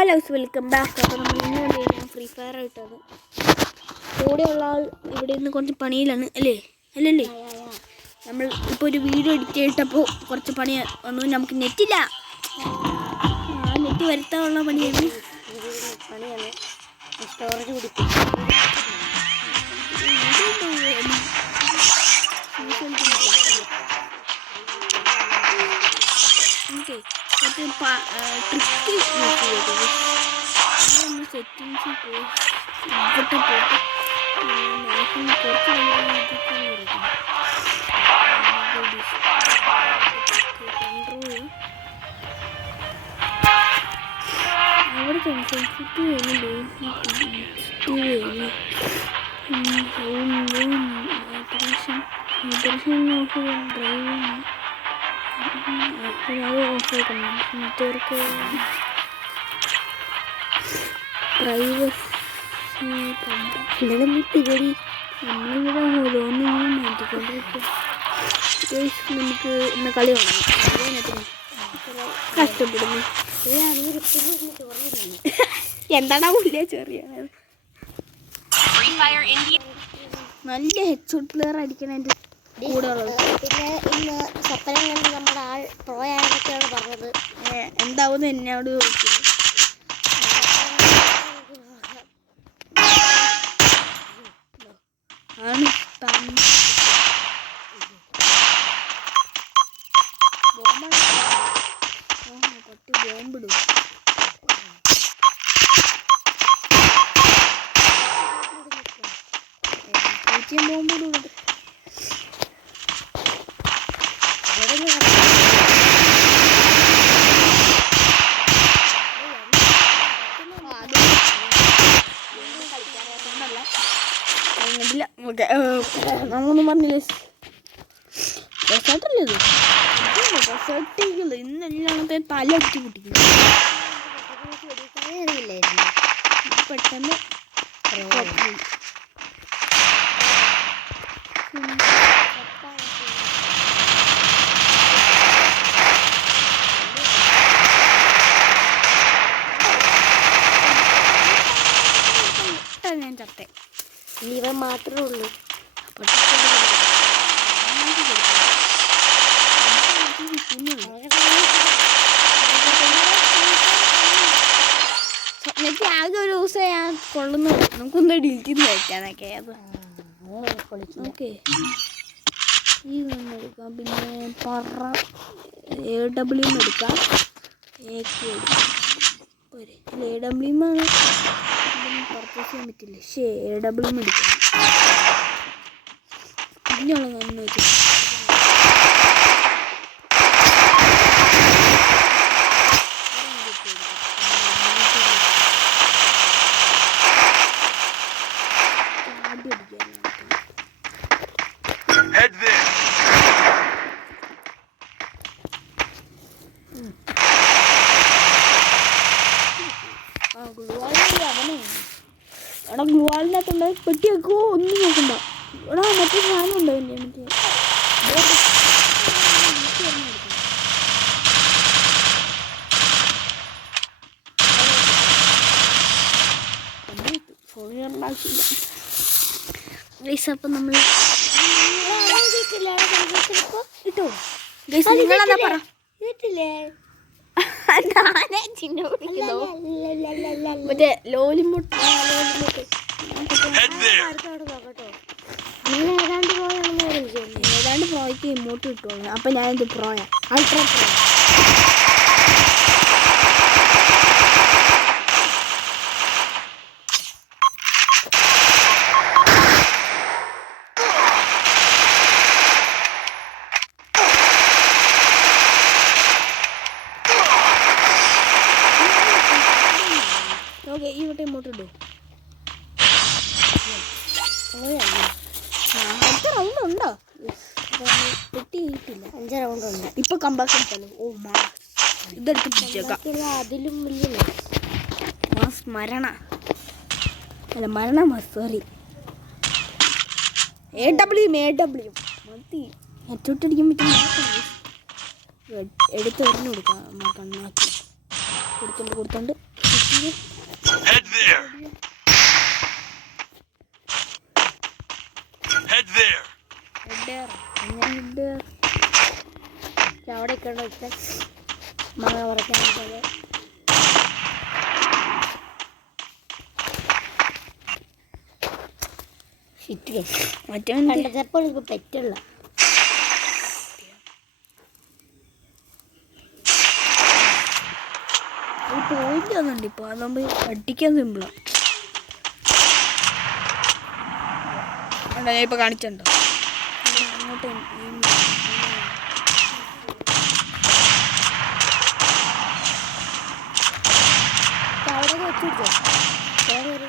Hello welcome back അപ്പോൾ നമ്മൾ ഇന്ന് ഫ്രീ ഫയർ ആയിട്ടാണ്. കൂടെയുള്ള ആൾ ഇവിടെ നിന്ന് കുറച്ച് പണിയിലാണ്. അല്ലേ? അല്ലല്ലേ? നമ്മൾ ഇപ്പോൾ ഒരു വീഡിയോ എഡിറ്റ് ചെയ്തിട്ടപ്പോൾ കുറച്ച് പണി വന്നു. നമുക്ക് നെറ്റില്ല ആ നെറ്റ് വരുത്താനുള്ള പണിയാണ്. പണിയാണ്. Storage okay. മറ്റേ ട്രിക്ക് യൂസ് ചെയ്തത് അതൊന്ന് സെറ്റിങ്സിൽ പോയി. ഇവിടെ പോയിട്ട് മാക്സിമം കുറച്ച് അവിടെ സെൻസിറ്റീവ് കഴിഞ്ഞ് മറ്റവർക്ക് പ്രൈവസി ഇവിടെ വിട്ടുകടി നമ്മളിവിടെ ഓരോന്നും മാറ്റിക്കൊണ്ടിരിക്കും നമുക്ക് ഇന്ന് കളി തുടങ്ങാം കഷ്ടപ്പെടുന്നു. എന്താണ് പുള്ളിയ ചെറിയ നല്ല ഹെഡ്ഷോട്ട് പ്ലെയർ അടിക്കണ എന്റെ പിന്നെ ഇന്ന് സ്വപ്നം കണ്ട് നമ്മുടെ ആൾ പ്രോ ആണെന്നൊക്കെയാണ് പറഞ്ഞത്. ഏ, എന്നോട് പട്ടി ബോംബിടും പൂജ്യം ബോംബിടും അവിടെ നിന്ന് കഴിഞ്ഞിട്ടില്ല ഓക്കെ നമ്മളൊന്നും പറഞ്ഞില്ലേ ഡെസേർട്ടല്ലേ ഇത് ഡെസേർട്ടികൾ ഇന്നെല്ലാം തല അടിച്ച് പൊട്ടിക്കും വെടിവെക്കാനേ പെട്ടെന്ന്. പൊട്ടി. പെട്ടെന്ന് ഞാൻ ചത്തേ ഇനി മാത്രമേ ഉള്ളൂ ആകെ ഒരു ദിവസം ഞാൻ കൊള്ളുന്നു. നമുക്കൊന്ന് ഡിലീറ്റ് ചെയ്ത് വയ്ക്കാനൊക്കെ അത്. ഓക്കെ. ഈ ഒന്ന് എടുക്കാം. പിന്നെ പറ. എ ഡബ്ല്യൂ എടുക്കാം. എ കെ ഒരു. എ ഡബ്ല്യൂ ആണ് പർച്ചേസ് ചെയ്യാൻ പറ്റില്ല. പക്ഷേ എ ഡബ്ല്യൂ എടുക്കാം. ഞാൻ നോക്കി ചാടി അടിക്കാനാണ് Head there. ആ ഗ്ലുവാളിന്റെ അവനെ എടാ ഗ്ലുവാലിനകത്തുണ്ട് പെട്ടി വെക്കുമോ ഒന്നും നോക്കണ്ട എടാ മറ്റേ സാധനം ഉണ്ടോ എന്റെ മറ്റേ അപ്പം നമ്മൾ ഇട്ടോ നിങ്ങളെന്താ പറ ഞാനേ ചിന്ന മറ്റേ ലോലിമുട്ട്. ഏതാണ്ട് പോയാണെന്ന് ഏതാണ്ട് പ്രോയ്ക്ക് ഇമോട്ട് കിട്ടുള്ളൂ അപ്പം ഞാനെന്ത് പ്രോയാ അൾട്രാ പ്രോ വട്ടം ഇമോട്ട് ഇടൂ. അടുത്ത റൗണ്ട് ഉണ്ടോ? പെട്ടി കിട്ടില്ല അഞ്ച് റൗണ്ട് ഉണ്ട്. ഇപ്പൊ എടുത്താലോ ഓ മാ. ഇതെടുത്ത് പിടിച്ചേക്കാം അതിലും വലിയ മാസ് മരണ. അല്ല മരണ mass sorry A W A W. മതി. ഹെഡ്ഷോട്ടടിക്കാൻ പറ്റും എടുത്ത് എറിഞ്ഞു കൊടുക്കാം കണ്ണാക്കി കൊടുത്തോണ്ട് കൊടുത്തോണ്ട്. Head there. Head there. Head there. അവിടെ ഇക്കണ്ട വെച്ചാൽ മാങ്ങ പറിക്കാൻ പോലെ ഷിറ്റ് മറ്റേ കണ്ടപ്പോൾ ഇപ്പൊ പെറ്റുള്ള പോയിന്റ് വന്നുണ്ട് ഇപ്പൊ അതാകുമ്പോ അടിക്കാൻ സിമ്പിളാ ഞാൻ ഇപ്പൊ കാണിച്ചിട്ടുണ്ടോ അങ്ങോട്ട് വേറെ ഒരു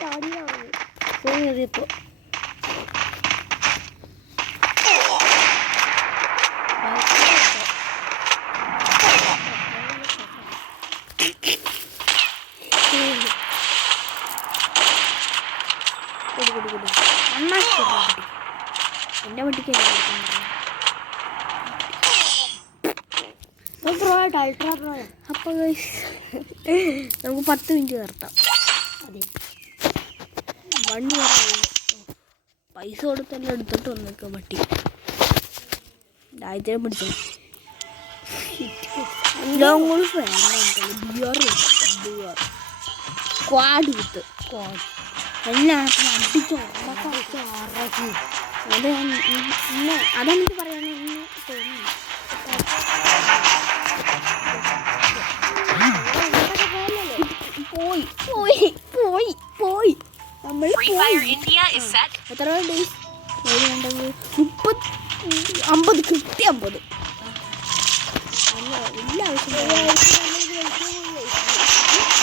ചാടിയപ്പോ കൊടു, കൊടു, കൊടു. നന്നാക്കി കൊടു, കുട്ടി. എന്റെ വണ്ടിക്ക് ആയിട്ട് അൾട്രാ പ്രോ അപ്പൊ guys, നമുക്ക് പത്ത് മിനിറ്റ് നിർത്താം. അതെ വണ്ടി പൈസ കൊടുത്തല്ലേ എടുത്തിട്ട് വന്നേക്കാം പട്ടി. ആദ്യം പിടിച്ചോ. ലോങ് സ്ക്വാഡ് വിത്ത് സ്ക്വാഡ് എല്ലാം അടിച്ചോ അത് ഞാൻ ഇ- ഇന്ന് അതെനിക്ക് പറയണ ഇന്ന് തോന്നുന്നു. പോയി പോയി പോയി പോയി. നമ്മൾ പോയി. എത്ര ഡേയ്സ് ഒരു മുപ്പത് അമ്പത് കൃത്യ അമ്പത് എല്ലാ ആവശ്യം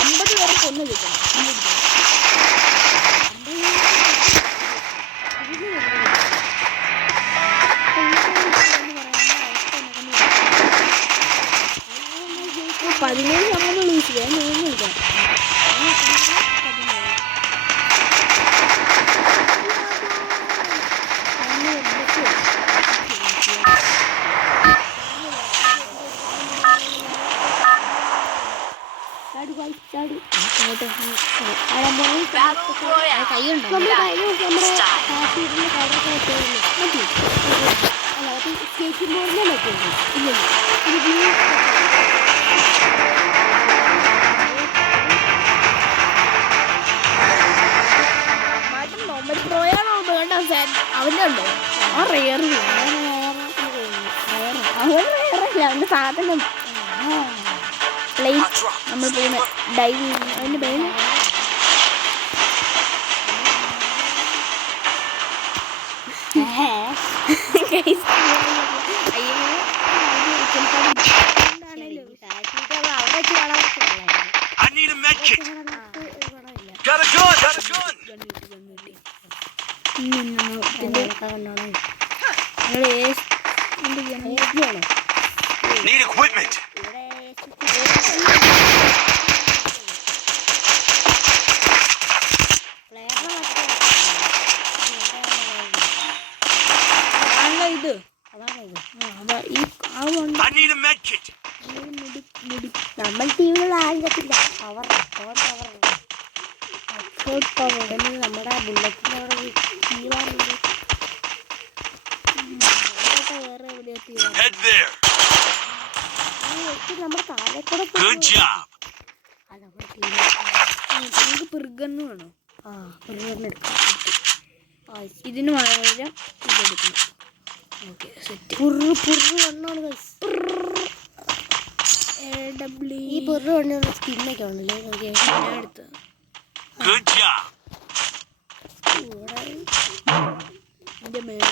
അമ്പത് പേരെ കൊന്നു കിട്ടണം. പതിനേഴ് നമ്മൾ വിളിച്ചു ഞാൻ Royale. കൈയുണ്ടോ നമ്മുടെ കാശ്മീരിലെ കടയൊക്കെ വെച്ചതല്ലേ മതി അല്ല അത് സ്കേറ്റിംഗ് ബോർഡിനെ പറ്റുള്ളൂ ഇല്ല റെയർ അവൻ റെയറല്ല അവന്റെ സാധനം. പ്ലേറ്റ്. നമ്മൾ പോകുന്ന ഡൈവ് ചെയ്യുന്നു അതിന്റെ പേര്? Got a gun. Got a gun. ഇത്. അതാണ് ഇത് ആ, അതാ. ഈ ആ വണ്ടി I need a med kit. മുടി മുടി. നമ്മൾ ടീമിലുള്ള പവർ പവർ നമ്മുടെ ബുള്ളറ്റിന്റെ അവിടെ തീരാറുണ്ട് വേറെ എവിടെയാ തീരാ Head there. നമ്മുടെ താഴെ കൂടെ Good job. ആ നമ്മുടെ ടീം നമുക്ക് പിറുഗന്ന് വേണോ? ആ എടുക്കാം. ഇതിന് പകരം ഇതെടുക്കണം ഓക്കെ സെറ്റ് പുറു പുറു ഡബ്ല്യു ഈ പുറു സ്കിന്നൊക്കെ ഉണ്ടല്ലേ?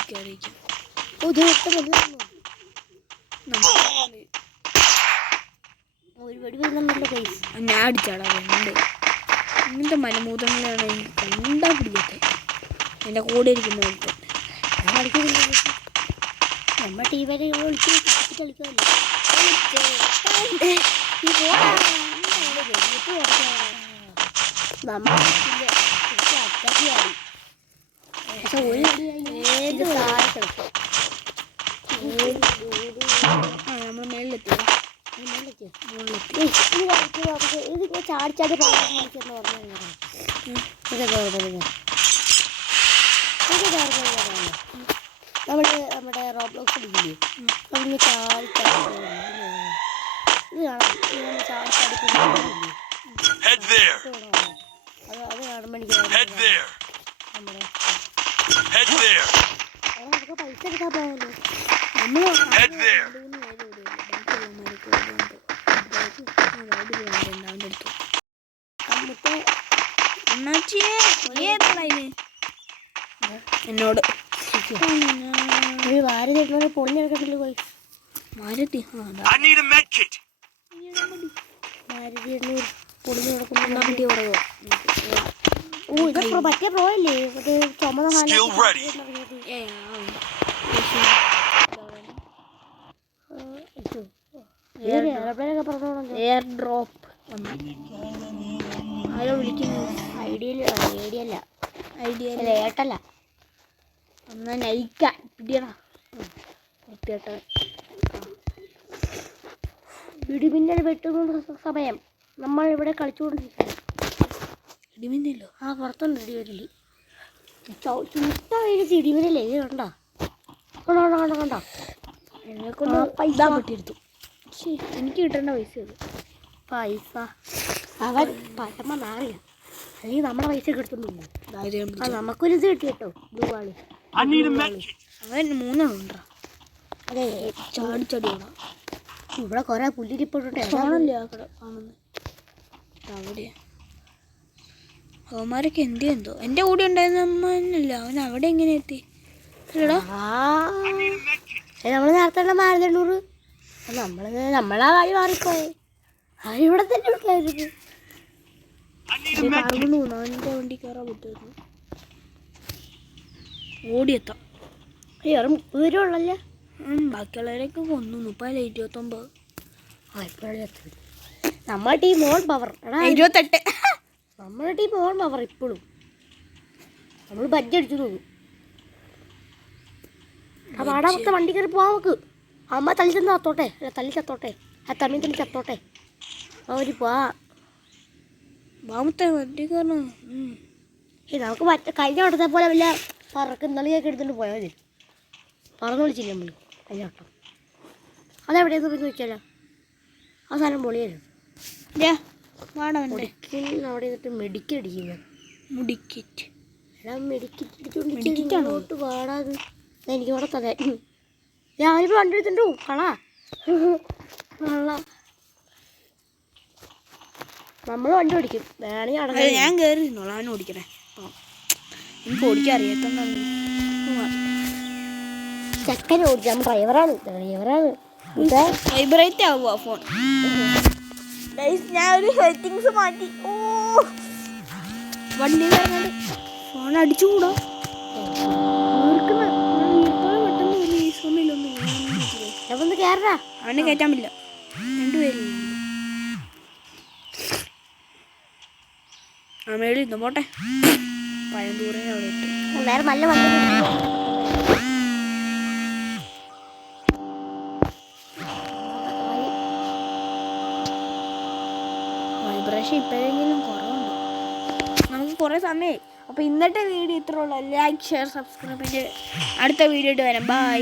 കയറിയിരിക്കും ഓ, ഇത് വെട്ടമില്ല ഒരു വെടി വരുന്നുണ്ടല്ലോ ഗൈസ് ഞാൻ അടിച്ചാടാ വേണ്ട ഇങ്ങനത്തെ മലമൂത്രങ്ങളാണ് എനിക്ക് കണ്ടാ പിടിക്കട്ടെ എന്റെ കൂടെ ഇരിക്കുന്ന ഞാൻ guys. ടീവരെ വിളിച്ച് കളിച്ച് കളിക്കുമല്ലോ നമ്മൾ പക്ഷെ ഒരു താഴെ നമ്മൾ മേളിലെത്തി ഇത് ചാടി ചാടി പറഞ്ഞു കഴിഞ്ഞാൽ ഇതൊക്കെ ഇതൊക്കെ ഓർമ്മ നമ്മൾ നമ്മുടെ റോബ്ലോക്സ് അടിക്കില്ലേ നമ്മൾ. അത് കാണുമ്പോൾ എനിക്ക് നമുക്ക് പൈസ എടുക്കാൻ പോകല്ലോ നമ്മൾ Head there. എന്നിട്ട് അണ്ണാച്ചിയെ ഏതാണ് അതിന് എന്നോട് ഒരു പൊളിഞ്ഞെടുക്കത്തില്ല പോയി മാരുതി. ആ അതാ. I need a med kit. വാരി തരുന്ന പൊളിഞ്ഞു കിടക്കുന്ന. വണ്ടി കുറവോ ഓ ഇത് പറ്റിയ പ്രോ അല്ലേ? ഇത് ചുമന്ന പറഞ്ഞോളൂ. എയർ ഡ്രോപ്പ് ആരോ വിളിക്കുന്നത് ഐഡിയയിൽ ഐഡിയ അല്ല. ഐഡിയ അല്ല ഏട്ടല്ല. എന്നാ നയിക്കാൻ. പിടിയടാ. വൃത്തിയായിട്ട് ഇടിമിന്നൽ വെട്ടുന്ന സമയം നമ്മൾ ഇവിടെ കളിച്ചുകൊണ്ടിരിക്കുന്നു. ഇടിമിന്നല്ലോ ആ പുറത്തുണ്ട് ഇടിമിന്നൽ ചുട്ട കഴിഞ്ഞ് ഇടിമിന്നലേ ഇത് കണ്ടോ? കണ്ടോ കണ്ടോ കണ്ടോ കണ്ടോ? എന്നെ കൊണ്ട് പൈസ. ഇതാ പറ്റിയെടുത്തു എനിക്ക് കിട്ടേണ്ട പൈസ അത് പൈസ. അവൻ പരമ നാറിയ അല്ലെങ്കിൽ നമ്മുടെ പൈസ ഒക്കെ എടുത്തോണ്ട് പോകും ധൈര്യം ആ നമുക്കൊരു ഇത് കിട്ടി കേട്ടോ അവൻ മൂന്നെണ്ണം ഉണ്ടാ അതെ ചാടി ചാടി ഇവിടെ കുറെ പുല്ലിരിപ്പോട്ടെ കാണല്ലേ അവിടെ കാണുന്നത് അവിടെയാ അവന്മാരൊക്കെ എന്ത് എന്തോ? എന്റെ കൂടെ ഉണ്ടായിരുന്ന അമ്മനല്ല. അവൻ അവിടെ എങ്ങനെ എത്തി? എടാ നമ്മൾ നേരത്തെ ആയിരത്തി നമ്മൾ നമ്മൾ നമ്മളാ വഴി മാറിപ്പോയെ. ആ ഇവിടെ തന്നെ ഉണ്ടായിരുന്നു അവന്റെ വണ്ടി കയറാൻ പറ്റുമായിരുന്നു ഓടിയെത്താം. ഈ ഒരു ബാക്കിയുള്ളവരെയൊക്കെ കൊന്നു. മുപ്പതിൽ ഇരുപത്തൊമ്പത് ആ നമ്മുടെ ടീം ഓൺ പവർ എടാ ഇരുപത്തെട്ട് നമ്മുടെ ടീം ഓൺ പവർ ഇപ്പോഴും. നമ്മൾ ബജ്ജ് അടിച്ചു നോക്കും ആ പാടാമത്തെ വണ്ടി കയറി പോവാൻ നോക്ക് അമ്മ തള്ളി ചെന്ന് അത്തോട്ടെ അല്ല തള്ളി ചത്തോട്ടെ ആ തമ്മി തള്ളി ചത്തോട്ടെ അവർ പോവാ ബാമത്തെ വണ്ടി കയറണം? നമുക്ക് മറ്റേ കഴിഞ്ഞ വട്ടത്തെ പോലെ വല്ല പറക്കും എടുത്തിട്ട് പോയാൽ മതി. പറന്ന് വിളിച്ചില്ല നമ്മൾ വട്ടം അതെവിടെയെന്ന് പോയി ചോദിച്ചാലോ ആ സാധനം പൊളിയായിരുന്നു അവിടെ നിന്നിട്ട് മെഡിക്കൽ അടിക്കുക മുടിക്കറ്റ്. എടാ മെഡിക്കറ്റ് അടിച്ചോണ്ട് അങ്ങോട്ട് പാടാത് എനിക്ക് ഇവിടെ തന്നെ ഞാനിപ്പോൾ വണ്ടി എടുത്തിട്ടു കളാ. കള. നമ്മൾ വണ്ടി ഓടിക്കും. വേണമെങ്കിൽ അല്ല അടങ്ങി ഞാൻ കയറി ഓടിക്കണേ. എനിക്ക് ഓടിക്കാൻ അറിയാത്തോണ്ടാണ്. ചെക്കനെ ഓടിച്ചു ഡ്രൈവറാണ്. ഡ്രൈവറാണ്. ഇതാ വൈബ്രേറ്റ് ആവുക ഫോൺ? ഞാൻ ഒരു സെറ്റിങ്സ് മാറ്റി. ഓ. വണ്ടി ഫോൺ അടിച്ചുകൂടാ സമയത്തൊന്നും ഞാൻ ഒന്ന് കയറാ അവനെ കയറ്റാൻ പറ്റില്ല. രണ്ടുപേരും. ആ മേളിൽ ഇരുന്നു പോട്ടെ. പഴന്തൂറിനെ അവിടെ ഇട്ട്. നല്ല വണ്ടി വൈബ്രേഷൻ ഇപ്പോഴെങ്കിലും കുറവുണ്ട്. നമുക്ക് കുറേ സമയമായി. അപ്പോൾ ഇന്നത്തെ വീഡിയോ ഇത്രയുള്ളൂ ലൈക്ക് ഷെയർ സബ്സ്ക്രൈബ് ചെയ്ത് അടുത്ത വീഡിയോ ഇട്ട് വരാം. ബൈ